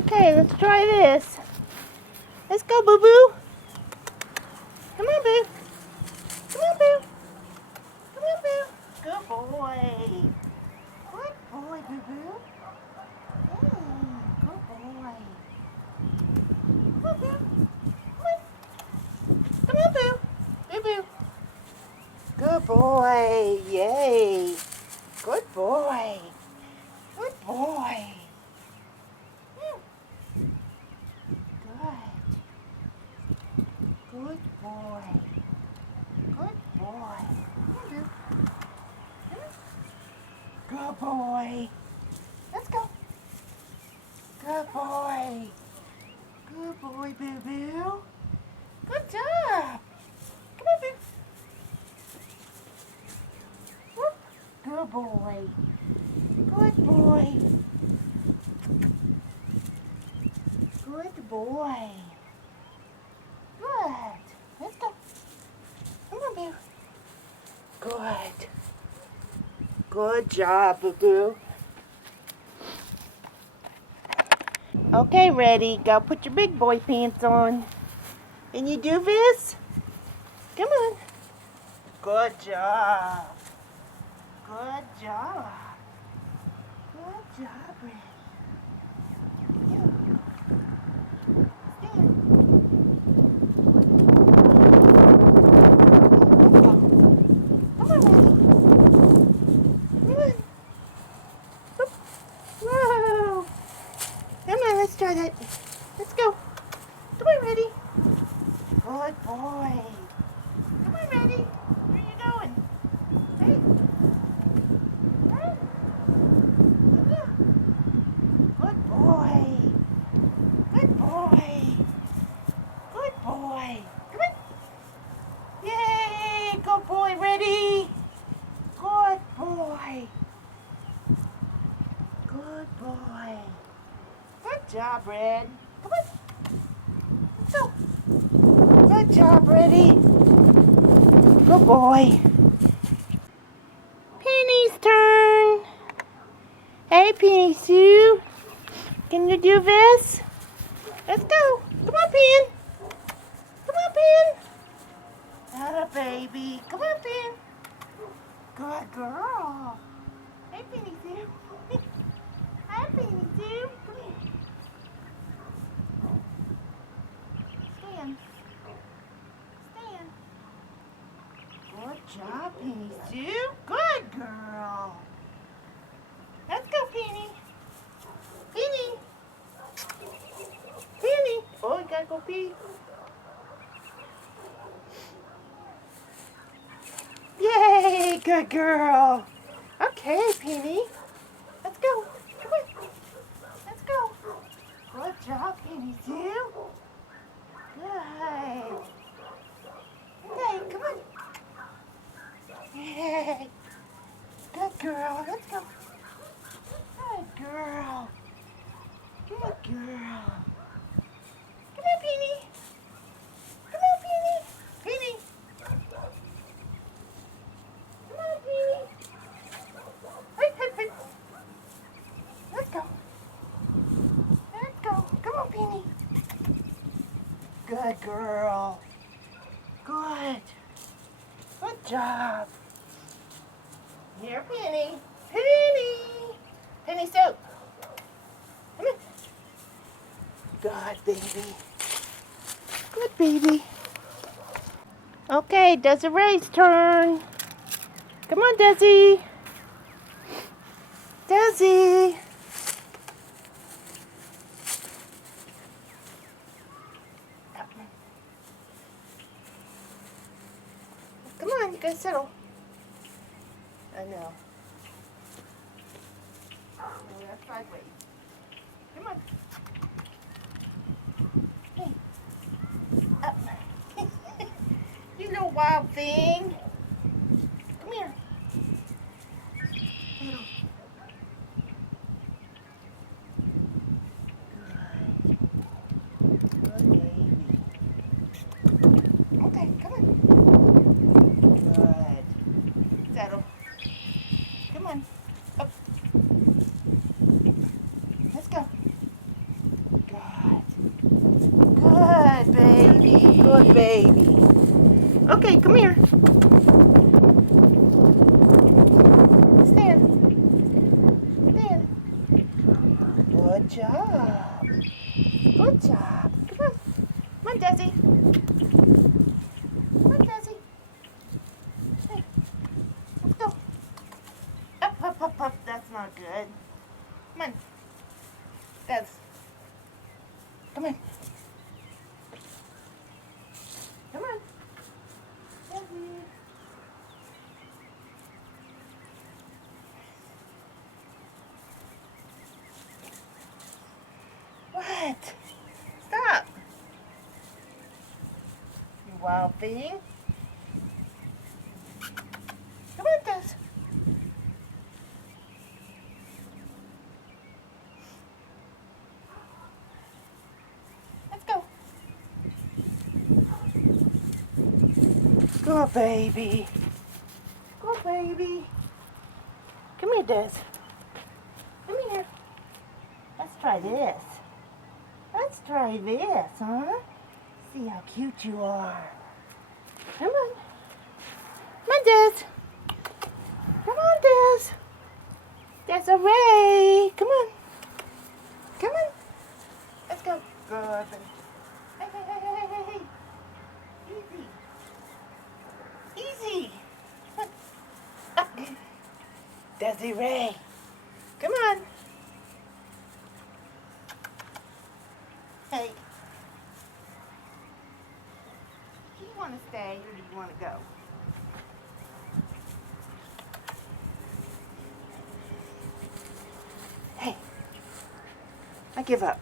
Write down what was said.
Okay, let's try this. Let's go, Boo Boo. Come on, Boo. Come on, Boo. Come on, Boo. Good boy. Good boy, Boo Boo. Good boy. Come on, Boo. Come on. Come on, Boo. Boo Boo. Good boy. Yay. Good boy. Good boy. Good. Good boy. Good boy. Good boy. Let's go. Good boy. Good boy, Boo Boo. Good job. Come on, Boo. Whoop. Good boy. Good boy. Good boy. Good. Let's go. Come on, Boo. Good. Good job, Boo Boo. Okay, ready. Go put your big boy pants on. Can you do this? Come on. Good job. Good job. Good job, Ready. Whoa. Come on, let's try that. Let's go. Come on, Ready. Good boy. Come on, Ready. Where are you going? Hey. Hey. Come here. Good boy. Good boy. Good boy. Come on. Yay. Good boy, Ready. Good boy. Good boy. Good job, Red. Come on. Let's go. Good job, Ready. Good boy. Penny's turn. Hey, Penny Sue. Can you do this? Let's go. Come on, Pen. Come on, Pen. Atta baby. Come on, Pen. Good girl. Hey, Penny Sue. Hi, Penny Sue. Come here. Stand. Stand. Good job, Penny Sue. Good girl. Let's go, Penny. Penny. Penny. Oh, you gotta go pee. Yay, good girl. Okay, Penny. Let's go. Come on. Let's go. Good job, Penny Sue. Good. Okay, come on. Yay. Good girl. Let's go. Good girl. Good girl. Come on, Penny. Come on, Penny. Penny. Come on, Penny. Hey, hey, hey. Let's go. Let's go. Come on, Penny. Good girl. Good. Good job. Here, Penny. Penny. Penny soap. Come here. Good baby. Good baby. Okay, Desiree's turn. Come on, Desi. Desi. Come on, you gotta settle. I know. Oh, that's sideways. Come on. Hey. Up. You little wild thing. Come here. Settle. Good. Good baby. Okay, come on. Good. Settle. Come on. Up. Let's go. Good baby. Okay, come here. Stand. Stand. Good job. Good job. Come on. Come on, Desi. Come on, Desi. Hey, let's go. Up, up, up, up. That's not good. Come on. Des. Come on. Come on. Desi. What? Stop. You wild thing. Come on, Des. Let's go. Good baby. Good baby. Come here, Des. Come here. Let's try this. Let's try this, huh? See how cute you are. Come on. Come on, Des. Come on, Des. Desiree. Come on. Come on. Let's go. Good. Hey, hey, hey, hey, hey, hey. Easy. Easy. Up. Desiree. Come on. Hey. Do you want to stay or do you want to go? Hey. I give up.